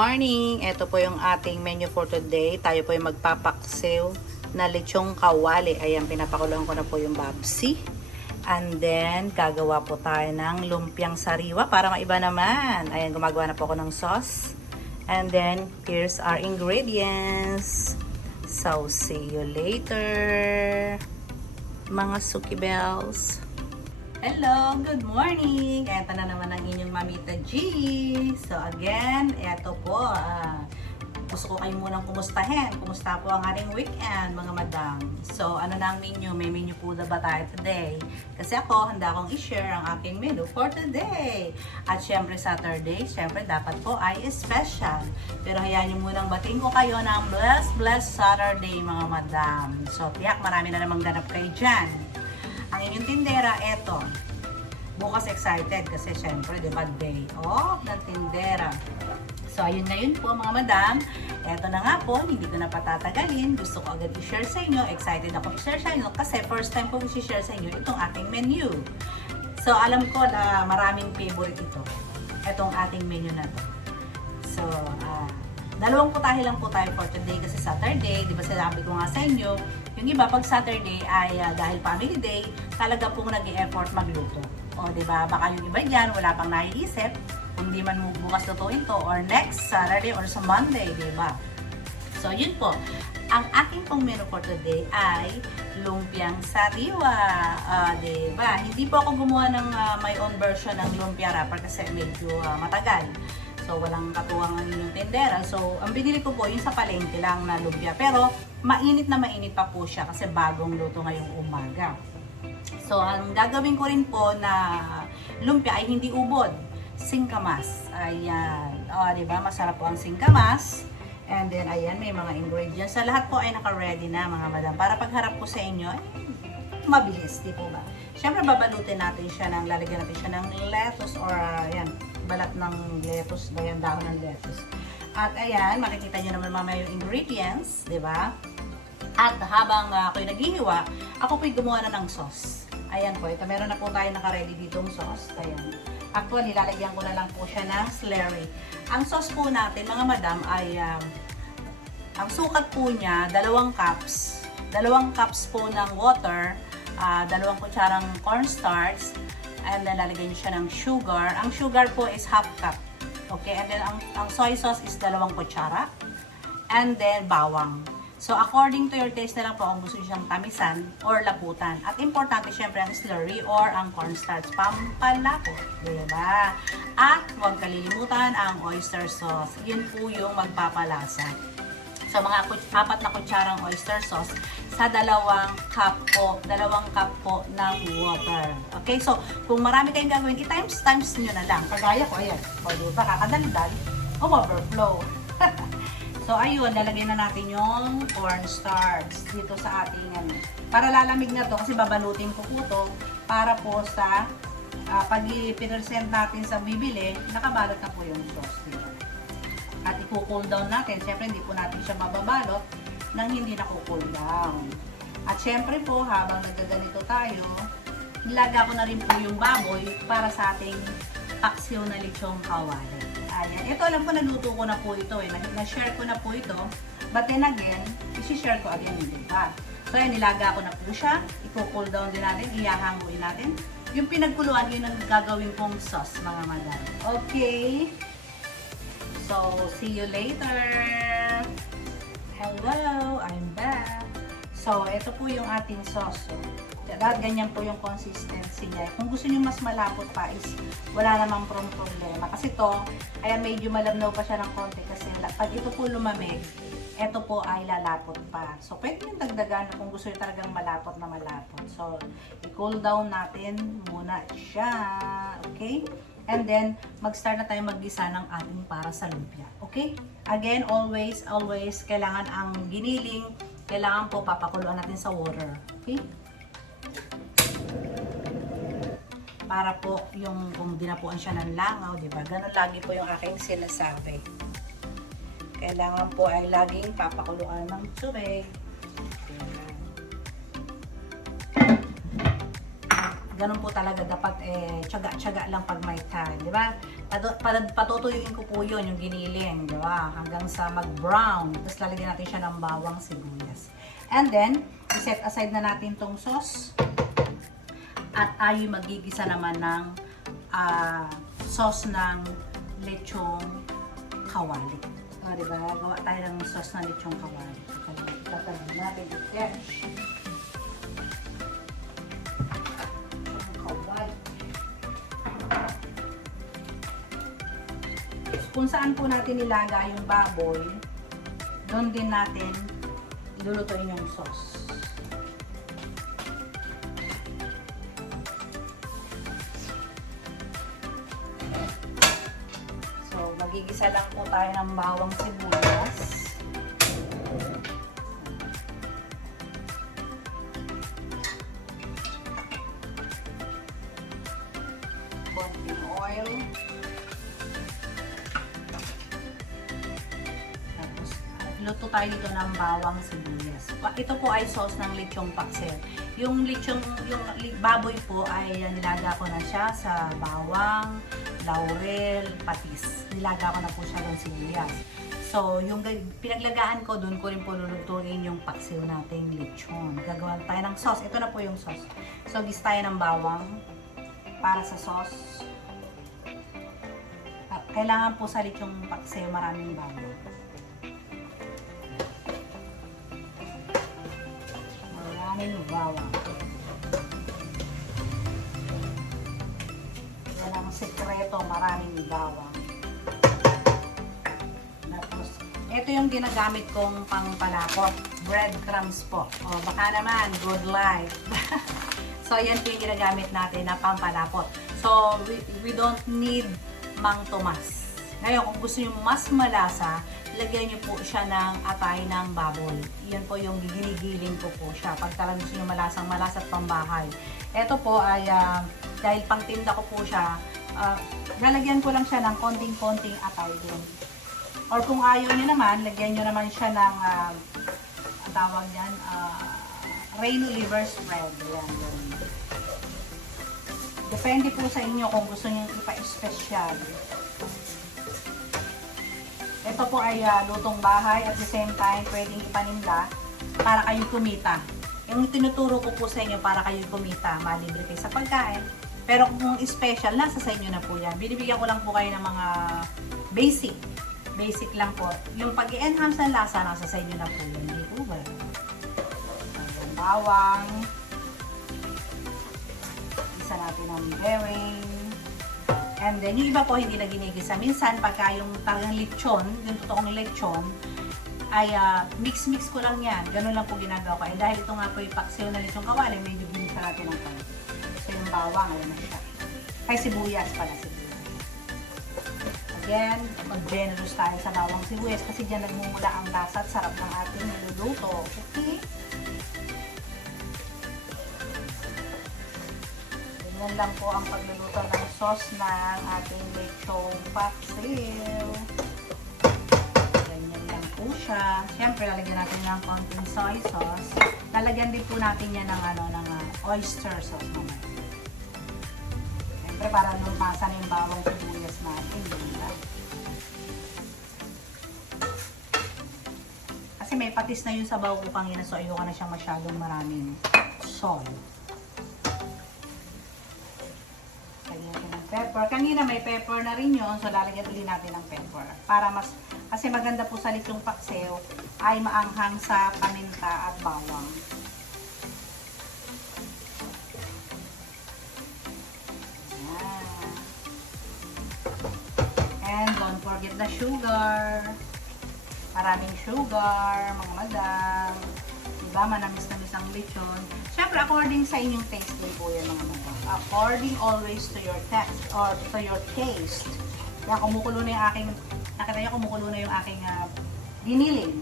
morning! Ito po yung ating menu for today. Tayo po yung magpapaksiw na lechong kawali. Ayan, pinapakuluan ko na po yung babsi. And then, gagawa po tayo ng lumpiang sariwa para maiba naman. Ayan, gumagawa na po ako ng sauce. And then, here's our ingredients. So, see you later, mga Suki Bells. Hello, good morning! Eto na naman ang inyong Mamita G. So again, eto po, gusto ko kayo munang kumustahin. Kumusta po ang ating weekend, mga madam? So ano na ang menu? May menu po na ba tayo today? Kasi ako, handa akong i-share ang aking menu for today. At syempre Saturday, syempre dapat po ay special. Pero hayaan nyo munang batiin ko kayo ng blessed Saturday, mga madam. So tiyak, marami na namang ganap kayo dyan. Ang inyong tindera, eto. Bukas excited kasi syempre, di ba, day off ng tindera. So, ayun na yun po, mga madam. Eto na nga po, hindi ko na patatagalin. Gusto ko agad i-share sa inyo. Excited ako i-share sa inyo kasi first time ko i-share sa inyo itong ating menu. So, alam ko na maraming favorite ito. Itong ating menu na to. So, dalawang putahe lang po tayo for today kasi Saturday. Di ba sabi ko nga sa inyo, yung iba pag Saturday ay dahil family day, talaga pong nag-e-effort magluto. O di ba, baka yung iba diyan wala pang naiisip, kung di man bukas lutuin to or next Saturday or sa Monday, di ba? So yun po. Ang aking pong menu for today ay lumpiang sariwa. Di ba? Hindi po ako gumawa ng my own version ng lumpia wrapper kasi medyo matagal. So, walang katuwang ang inyong tendera. So, ang binili ko po yung sa palengke lang na lumpia. Pero, mainit na mainit pa po siya kasi bagong luto ngayong umaga. So, ang gagawin ko rin po na lumpia ay hindi ubod. Singkamas. Ayan. O, diba? Masarap po ang singkamas. And then, ayan, may mga ingredients. Sa lahat po ay naka-ready na, mga madam. Para pagharap ko sa inyo, ay mabilis, di po ba? Siyempre, babalutin natin siya lalagyan natin siya ng lettuce or, ayan, balat ng lettuce, ayan, dahon ng lettuce. At ayan, makikita nyo naman mamaya yung ingredients, di ba? At habang ako'y naghihiwa, ako po'y gumawa na ng sauce. Ayan po, ito meron na po tayo naka-ready ditong sauce. Ayan. Actually, lalagyan ko na lang po siya ng slurry. Ang sauce po natin, mga madam, ay ang sukat po niya, 2 cups. 2 cups po ng water, 2 kutsarang cornstarch, and then lalagyan niyo siya ng sugar. Ang sugar po is 1/2 cup. Okay, and then ang soy sauce is 2 kutsara. And then bawang. So according to your taste na lang po kung gusto niyo siyang tamisan or laputan. At importante syempre ang slurry or ang cornstarch, pampalapot. Diba? At huwag kalilimutan ang oyster sauce. Yun po yung magpapalasa. So mga 4 na kutsarang oyster sauce sa 2 cup po ng water. Okay, so kung marami kayong gagawin, i-times nyo na lang. Kagaya ko, ayan. O diba, kakadaldal, overflow. So ayun, lalagay na natin yung cornstarch dito sa ating para lalamig na to kasi babalutin ko po to para po sa pag i-present natin sa bibili, nakabalot na po yung sauce dito. At i-cool down natin. Siyempre, hindi po natin siya mababalot nang hindi na-cool down. At siyempre po, habang nagaganito tayo, nilaga ko na rin po yung baboy para sa ating paksiw na lechong kawali. Ayan. Ito, alam ko, naluto ko na po ito. Na-share ko na po ito. But then again, isi-share ko again, hindi ba? So, ayan, nilaga ko na po siya. I-cool down din natin. Iyahanguin natin. Yung pinagkuluan, yun ang gagawin kong sauce, mga madam. Okay. So, see you later! Hello! I'm back! So, ito po yung ating sauce. So, ganyan po yung consistency niya. Kung gusto niyo mas malapot pa is wala namang problema. Kasi to, ay medyo malabnaw pa siya ng konti kasi pag ito po lumamig, ito po ay lalapot pa. So, pwede yung dagdagan kung gusto niyo talagang malapot na malapot. So, i-cool down natin muna siya. Okay? And then, mag-start na tayo maggisa ng ating para sa lumpia. Okay? Again, always, kailangan ang giniling, kailangan po papakuluan natin sa water. Okay? Para po yung kung dinapuan siya ng langaw, di ba? Ganun lagi po yung aking sinasabi. Kailangan po ay laging papakuluan ng tubig. Ganun po talaga dapat tiyaga-tiyaga lang pag may time, di ba? Patutuyuin ko po yun, yung giniling, di ba? Hanggang sa mag-brown. Tapos lalagyan natin siya ng bawang sibuyas. And then, i-set aside na natin tong sauce. At tayo magigisa naman ng sauce ng lechong kawali. O, di ba? Gawa tayo ng sauce ng lechong kawali. Tatagin natin ito. Kung saan po natin nilaga yung baboy, doon din natin ilulutuin yung sauce. So, magigisa lang po tayo ng bawang sibuyas. Konting oil. Luto tayo dito ng bawang sibuyas. Ito po ay sauce ng lechong paksiw. Yung baboy po ay nilaga ko na siya sa bawang, laurel, patis. Nilaga ko na po siya ng sibuyas. So, yung pinaglagaan ko doon ko rin po lulutuin yung paksiw natin lechon. Gagawa tayo ng sauce. Ito na po yung sauce. So, gis tayo ng bawang para sa sauce. Kailangan po sa lechong paksiw maraming bawang. Yung bawang. Yan ang sekreto, maraming bawang. Tapos, ito yung ginagamit kong pangpalapot. Breadcrumbs po. O, baka naman, good life. So, yan po yung ginagamit natin na pangpalapot. So, we don't need Mang Tomas. Ngayon, kung gusto nyo mas malasa, lagyan nyo po siya ng atay ng baboy. Yan po yung ginigiling ko po siya. Pag talagang gusto nyo malasa at pambahay. Ito po ay, dahil pang tinda ko po siya, lalagyan ko lang siya ng konting-konting atay din. Or kung ayaw nyo naman, lagyan nyo naman siya ng, ang tawag yan, rain liver spread. Yan. Depende po sa inyo kung gusto nyo ipa-special. Ito po ay lutong bahay at the same time pwedeng ipaninda para kayo kumita. Yung tinuturo ko po sa inyo para kayo kumita, malibre kayo sa pagkain. Pero kung special, nasa sa inyo na po yan. Binibigyan ko lang po kayo ng mga basic. Basic lang po. Yung pag-i-enhance ng lasa, nasa sa inyo na po yan. Hindi po ba? Ang bawang. Isa natin ang bereng. And then, yung iba po hindi na ginigisa. Minsan, pagka yung talagang lechon, yung totoong lechon, ay mix-mix ko lang yan. Ganun lang po ginagawa ko. Dahil ito nga po yung paksiw na lechong kawali, medyo ginisa natin ng kanin. So, yung bawang, alam na siya. Ay, sibuyas pala, sibuyas. Again, mag-generous tayo sa bawang sibuyas kasi dyan nagmumula ang lasa at sarap ng ating niluluto. Okay? Yan lang po ang pagluluto ng sauce ng ating lechong paksiw. Ganyan lang po siya. Siyempre, lalagyan natin ng konting soy sauce. Lalagyan din po natin yan ng, ng oyster sauce naman. Siyempre, para lumasa na yung bawang sibuyas natin. Diba? Kasi may patis na yung sabaw ko kanina, so ayoko na siyang masyadong maraming soy. Pepper. Kanina may pepper na rin yun, so lalagyan ulit natin ng pepper. Para mas, kasi maganda po sa lechong paksiw ay maanghang sa paminta at bawang. Ayan. And don't forget the sugar. Maraming sugar, mga madam. Diba, manamis-namis ang lechon. Siyempre, according sa inyong taste din po yan, mga madam. According always to your taste or to your taste. Kaya kumukulo na yung aking, nakita nyo, kumukulo na yung aking giniling.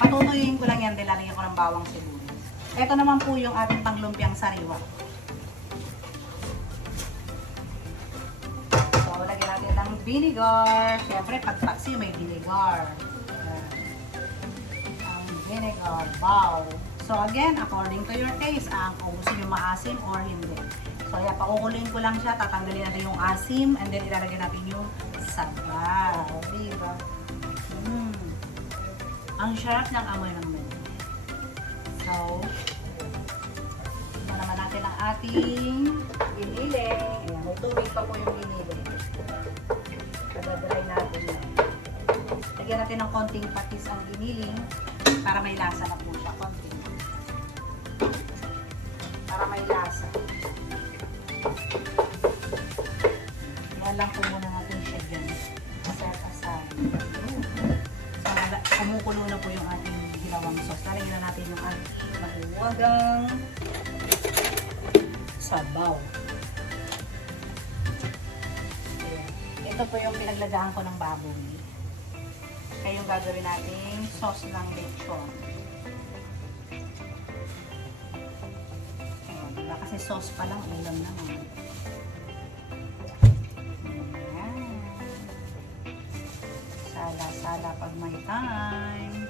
Patutuyin ko lang yan, dahil lalagyan ko ng bawang sibuyas. Ito naman po yung ating panglumpiang sariwa. So, lagyan natin ng vinegar. Siyempre, pag paksiw may vinegar. Vinegar, wow. So again, according to your taste, kung gusto nyo maasim or hindi. So So, ayan, pakukuloyin ko lang siya. Tatanggalin natin yung asim. And then, ilalagay natin yung sabaw. Diba? Ang sarap ng amoy ng menu. So, ito naman natin ang ating giniling. Ayan, may tubig pa po yung giniling. Kadadry natin yan. Lagyan natin ng konting patis ang giniling para may lasa na po siya. Konting. Para may lasa. Yan lang po muna natin siya dyan. Set aside. So, kumukulo na po yung ating ginawang sauce. Lalagyan na natin yung ating mahiwagang sabaw. Ayan. Ito po yung pinaglagaan ko ng baboy. Kaya yung gagawin natin sauce ng lechon. Diba? Kasi sauce pa lang, ulam naman. Sala-sala pag may time.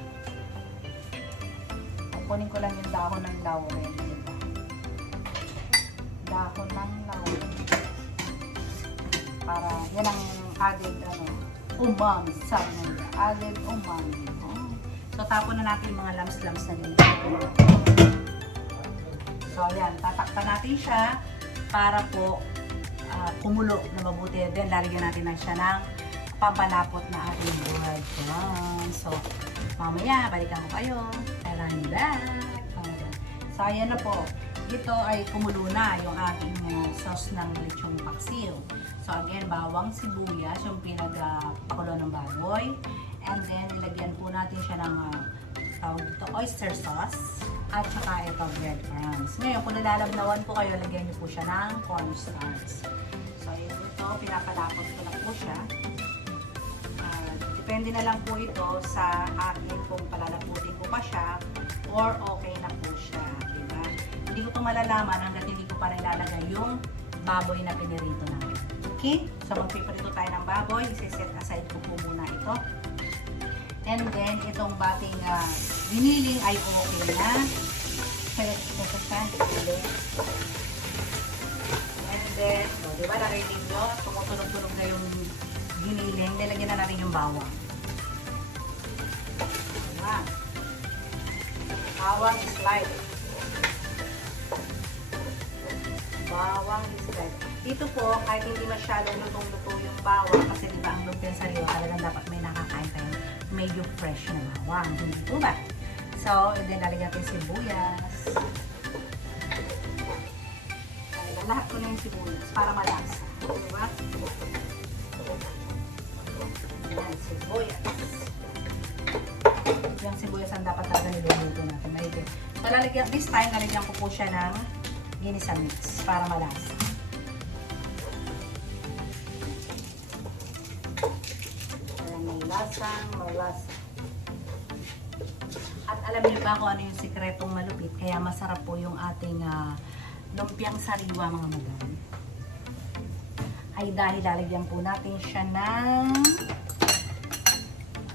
Kunin ko lang yung dahon ng laurel. Diba? Dahon ng laurel. Para, yan ang added, umami. Sabi nila, added umami. Oh. So, tapon na natin yung mga lams-lams na dito. So, yan. Tatakpan natin siya para po kumulo na mabuti. Then, lalagyan natin na siya ng pampalapot na ating bread. So, mamaya, balikan ko kayo. Ayan back. So, ayan na po. Ito ay kumulo na yung ating sauce ng lechong paksiw. So, again, bawang sibuyas, yung pinagpakulo ng baboy. And then, ilagyan po natin siya ng oyster sauce. At saka ito, breadcrumbs. Ngayon, kung nalalabnawan po kayo, lagyan niyo po siya ng cornstarch. So, ito, pinapalapot ko lang po siya. Depende na lang po ito sa akin kung palalaputin ko pa siya or okay na po siya. Diba? Hindi ko pa malalaman hanggat hindi ko pa nilalagay yung baboy na pinirito namin. Okay? So, magpiprito tayo ng baboy. Isi-set aside ko po muna ito. And then, itong bating giniling ay okay na. And then, so, diba, narinig nyo? Tumutunog-tunog na yung giniling. Nilagyan na natin yung bawang. Diba? Bawang is light. Bawang is light. Dito po, kahit hindi masyadong lutong-luto yung bawang, kasi diba ang lumpia sariwa, talagang dapat may nakakain tayo medyo fresh na bawang. Hindi po ba? So, and then lalagyan natin sibuyas. Lahat ko na yung sibuyas para malasa. Diba? Ayan, sibuyas. Yung sibuyas ang dapat talaga niluluto natin. So, lalagyan, this time, lalagyan ko po siya ng ginisa mix para malasa. Malasa. At alam niyo ba kung ano yung sikretong malupit? Kaya masarap po yung ating lumpiang sariwa, mga madam. Ay dahil lalagyan po natin siya ng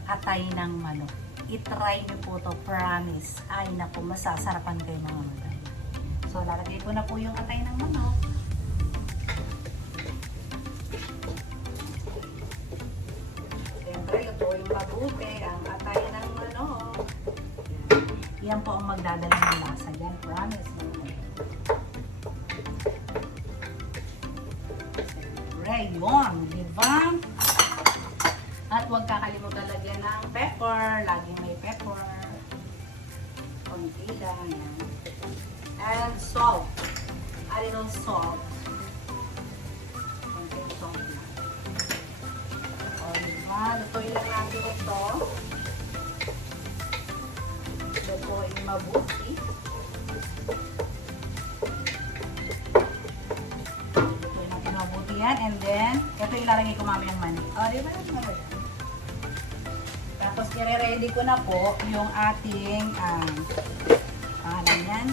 atay ng manok. I-try niyo po to, promise. Ay naku, masasarapan kayo, mga madam. So lalagay ko na po yung atay ng manok. Lutuin mabuti ang atay ng manok. Yan po ang magdadala ng lasa dyan. Promise. Rayon, di ba? At huwag kakalimutan lagyan ng pepper. Laging may pepper. Konti lang. Yan. And salt. A little salt. Konting salt lang. Lutuin lang natin ito. Lutuin mabuti. Lutuin natin mabuti yan. And then, ito ilalagay ko mamaya ang mani. O, di ba? Tapos, i-ready ko na po yung ating ano yan?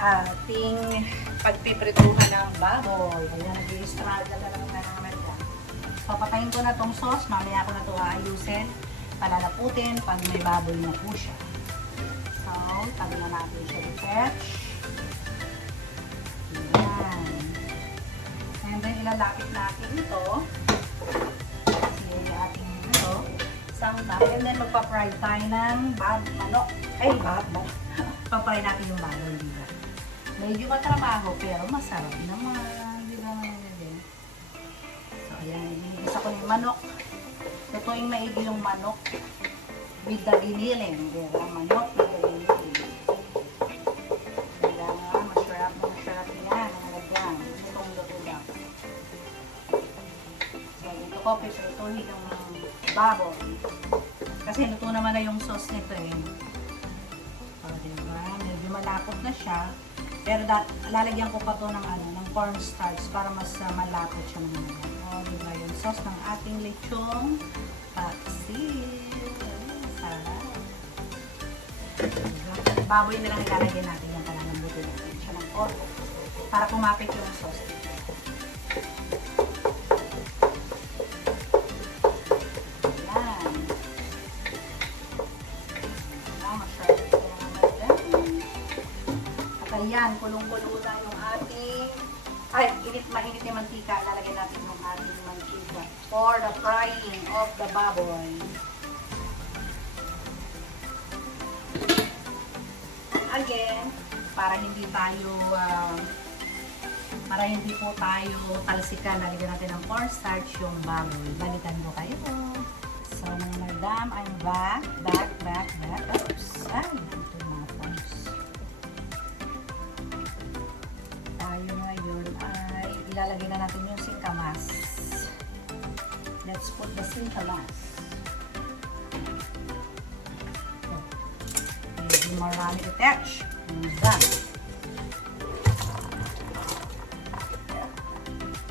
Ating pagpiprituhan ng baboy. Ayan, nag-i-struggle na lang naman dyan. Papatayin ko na tong sauce, mamaya ko na ito aayusin, palalaputin pag may baboy na po siya. So, tabi na natin siya i-fetch. ilalapit natin ito. Kasi ating ito. Sangkap. And then magpa-fry tayo ng manok. Ay, pa-fry natin yung baboy, di ba? Medyo matrabaho, pero masarap naman. Di ba? So, ayan. Inigisa ko yung manok. Ito yung maigi yung manok with the giniling. Di ba? Manok with the giniling. Kailangan masarap na masarap yan. Nalagyan. Itong lutulak. So, ito ko, pipituhin ng baboy. Kasi luto naman na yung sauce nito eh. O, diba? Medyo malapot na siya. Pero lalagyan ko pa to ng ng cornstarch para mas malapot siya naman. O, diba? Yung sauce ng ating lechong paksiw. Sarap. Baboy na lang ilalagyan natin yung pananambuto natin siya ng orto para kumapit yung sauce. Ayan, kulong-kulo lang yung ating, mainit yung mantika. Lalagyan natin yung ating mantika for the frying of the baboy. Again, para hindi po tayo talsikan, lalagyan natin ng cornstarch yung baboy. Balikan ko kayo. So, mga madam, I'm back. Oops, ay, ilalagay na natin yung singkamas. Let's put the singkamas. Medyo marami attach.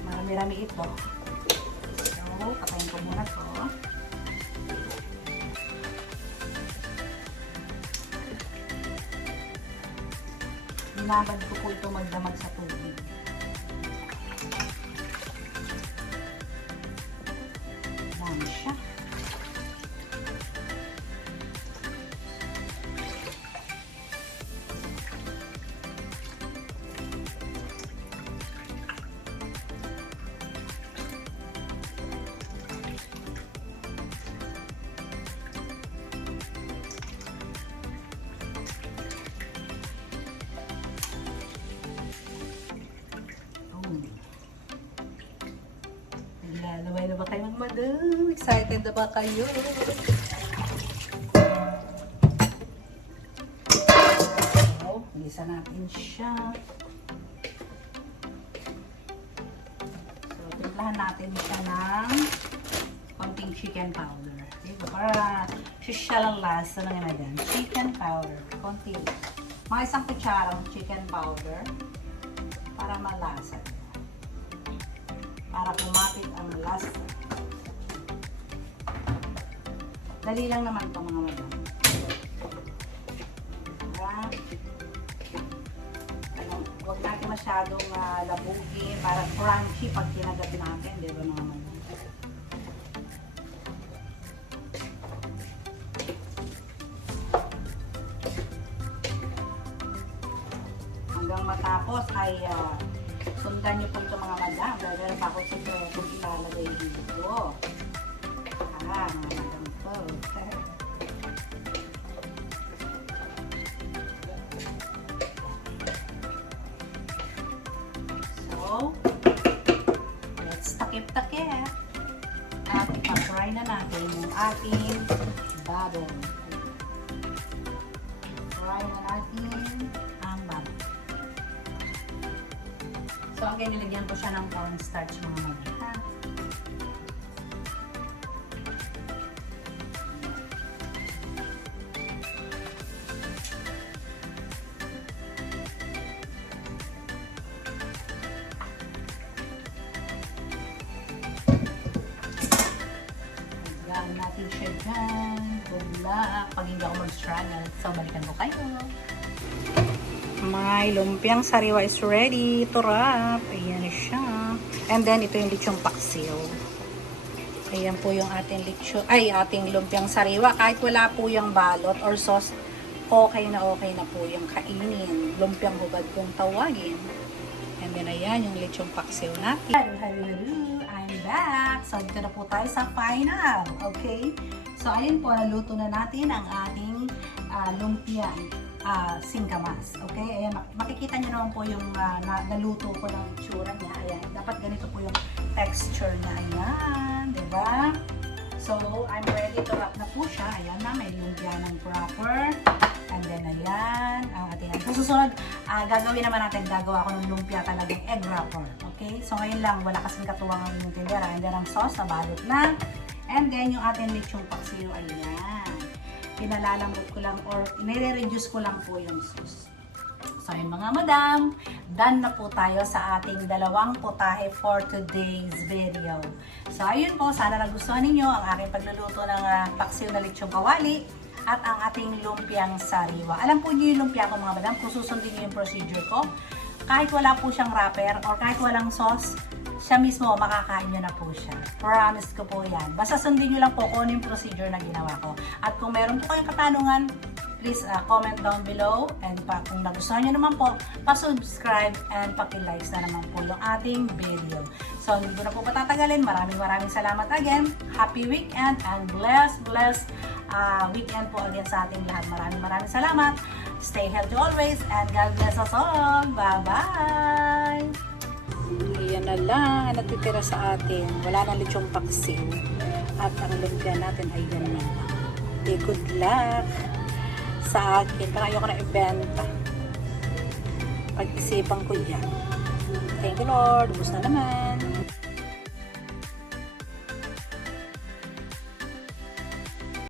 Marami-rami ito. So, patayin ko muna to. Binabad ko po ito magdamag sa tubig. Siya. Lalaway na ba kayo magmadam? Excited na ba kayo? So, gisa natin siya. So, timplahan natin siya ng konting chicken powder. Diba? Para siya lang lasa lang na yan. Chicken powder. Konti. Mga isang kutsarang chicken powder para malasa. Para kumapit ang lasa. Dali lang naman ito mga madam. Huwag natin masyadong labugin para crunchy pag kinagat natin. Di ba mga madam? Hanggang matapos ay sundan niyo po ito mga madam. Dahil pa ako sikretong ilalagay dito. Mga madam po. So, let's takip-takip. At ipag-fry na natin yung ating baboy. Fry na natin ang baboy. So, ang nilagyan ko siya ng cornstarch mga madam. Lagyan natin siya dyan. Good luck. Pag hindi ako mag-struggle, so balikan ko kayo. My lumpiang sariwa is ready to wrap. Ayan siya. And then, ito yung lechong paksiw. Ayan po yung ating ating lumpiang sariwa. Kahit wala po yung balot or sauce, okay na po yung kainin. Lumpiang hubad kung tawagin. And then ayan, yung lechong paksiw natin. Hello, I'm back. So dito na po tayo sa final. Okay? So ayun po, naluto na natin ang ating lumpia singkamas. Okay? Ayan, makikita nyo naman po yung naluto ko ng itsura niya. Ayan, dapat ganito po yung texture niya. Ayan, diba? So, I'm ready to wrap na po siya. Ayan na, may lumpia ng proper. And then, ayan, ang ating so, susunod, gagawin naman natin, gagawa ko ng lumpia talagang egg wrapper. Okay? So, ngayon lang, wala kasing katuwang ang yung tindera. And then, ang sauce, nabalot na. And then, yung ating lechong paksiw, ayan. Pinalalambot ko lang or nire-reduce ko lang po yung sauce. So, ayun mga madam, done na po tayo sa ating dalawang putahe for today's video. So, ayun po, sana nagustuhan ninyo ang aking pagluluto ng paksiw na lechong kawali at ang ating lumpiang sariwa. Alam po niyo yung lumpia ko mga madam, kung susundin niyo yung procedure ko, kahit wala po siyang wrapper or kahit walang sauce, siya mismo, makakain nyo na po siya. Promise ko po yan. Basta sundin nyo lang po kung ano yung procedure na ginawa ko. At kung meron po kayong katanungan, please comment down below. And kung nagustuhan nyo naman po, pa-subscribe and paki-likes na naman po yung ating video. So, hindi ko na po patatagalin. Maraming salamat again. Happy weekend and blessed weekend po again sa ating lahat. Maraming salamat. Stay healthy always and God bless us all. Bye-bye! Ayan na lang ang natitira sa atin. Wala na lechong paksiw. At ang lumpia natin ay yan na lang. Okay, good luck sa akin. Parang ayoko na ibenta. Pag-isipan ko yan. Thank you Lord. Ubus na naman.